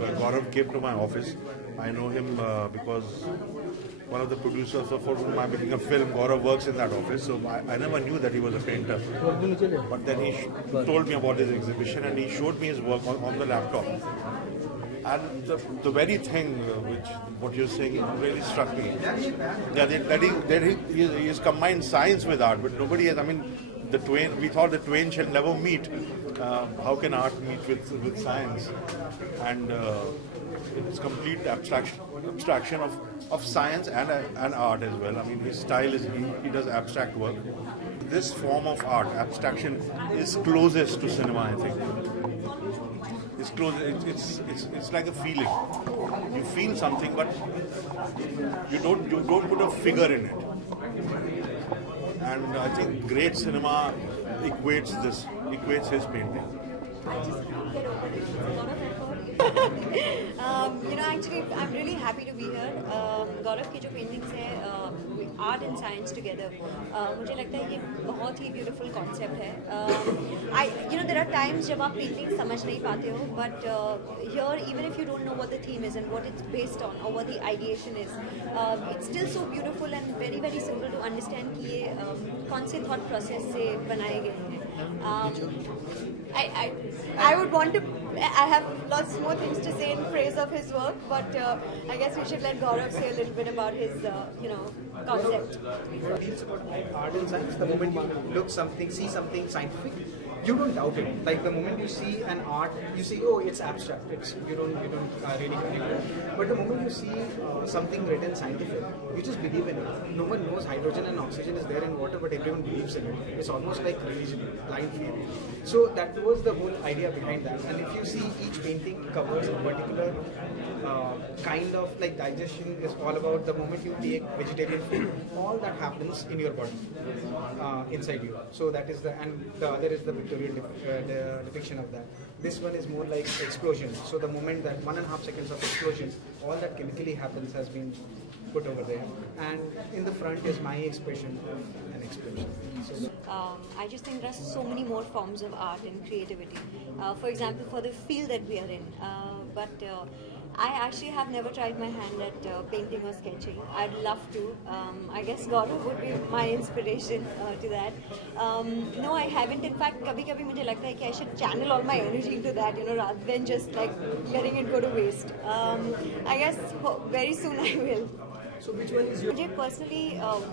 Gaurav came to my office. I know him because one of the producers for whom I'm making a film, Gaurav works in that office. So I never knew that he was a painter. But then he told me about his exhibition and he showed me his work on the laptop. And the very thing what you're saying really struck me. That he has combined science with art, but nobody has. I mean, we thought the twain shall never meet. How can art meet with science? And it's complete abstraction of science and art as well. I mean, his style is he does abstract work. This form of art, abstraction, is closest to cinema, I think. It's close. It's like a feeling. You feel something, but you don't put a figure in it. And I think great cinema equates his painting. Actually, I'm really happy to be here. गौरव की जो paintings है art and science together, मुझे लगता है ये बहुत ही beautiful concept है. देयर आर टाइम्स जब आप पेंटिंग समझ नहीं पाते हो, but here even if you don't know what the theme is and what it's based on और what the ideation is, it's still so beautiful and very very simple to understand कि ये कौन से thought process से बनाए गए हैं. I would want to. I have lots more things to say in praise of his work, but I guess we should let Gaurav say a little bit about his, concept. It's about art and science. The moment you see something scientific, you don't doubt it. Like the moment you see an art, you say, "Oh, it's abstract." You don't really connect it. But the moment you see something written scientific, you just believe in it. No one knows hydrogen and oxygen is there in water, but everyone believes in it. It's almost like religion, blind faith. So that was the whole idea behind that. And if you see, each painting covers a particular kind of like digestion is all about the moment you take vegetarian food, all that happens in your body, inside you. So that is and the other is the Victorian depiction of that. This one is more like explosion. So the moment that 1.5 seconds of explosion, all that chemically happens has been put over there. And in the front is my expression of an explosion. So I just think there are so many more forms of art and creativity. For example, for the field that we are in. But I actually have never tried my hand at painting or sketching. I'd love to. I guess Gaurav would be my inspiration to that. No, I haven't. In fact, कभी-कभी मुझे लगता है कि I should channel all my energy into that, rather than just like letting it go to waste. I guess very soon I will. So which one is your? मुझे personally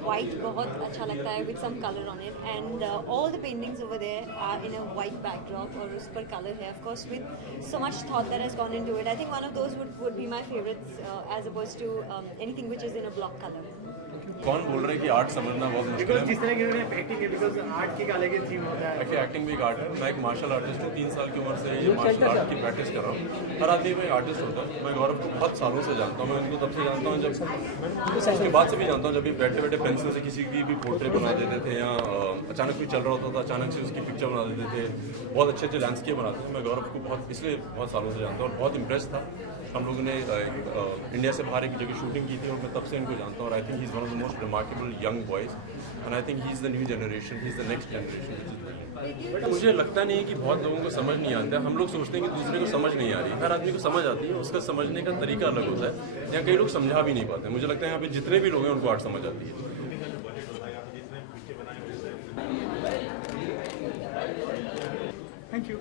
white बहुत अच्छा लगता है with some colour on it, and all the paintings over there are in a white backdrop और उस पर colour है, of course with so much thought that has gone into it. I think one of those would be my favourites as opposed to anything which is in a block colour. कौन बोल रहे हैं कि art समझना बहुत मुश्किल है? जिस तरह की उन्होंने एक्टिंग है, बिकॉज आर्ट की अलग ही थीम होता है. एक्चुअली एक्टिंग भी एक आर्ट है. मैं एक मार्शल आर्टिस्ट हूँ. 3 साल की उम्र से ये मार्शल आर्ट की प्रैक्टिस कर रहा हूँ. हर आदमी में आर्टिस्ट होता है. मैं गौरव को बहुत सालों से जानता हूँ. मैं उनको तब से जानता हूँ जब उसके बाद से भी जानता हूँ जब भी बैठे बैठे पेंसिल से किसी की भी पोर्ट्रेट बना देते थे, या अचानक भी चल रहा होता था अचानक से उसकी पिक्चर बना देते थे. बहुत अच्छे अच्छे लैंडस्केप बनाते थे. मैं गौरव को बहुत सालों से जानता हूँ और बहुत इम्प्रेस था. हम लोगों ने इंडिया से बाहर एक जगह शूटिंग की थी और मैं तब से इनको जानता हूँ. और I think he is one of the most remarkable young boys, and I think he is the new generation, he is the next generation. मुझे लगता नहीं है कि बहुत लोगों को समझ नहीं आता. हम लोग सोचते हैं कि दूसरे को समझ नहीं आ रही. हर आदमी को समझ आती है, उसका समझने का तरीका अलग होता है. यहाँ कई लोग समझा भी नहीं पाते. मुझे लगता है यहाँ पे जितने भी लोग हैं उनको आर्ट समझ आती है. Thank you.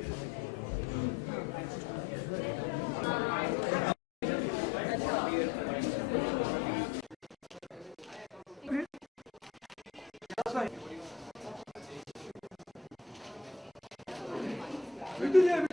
बिट्टू जी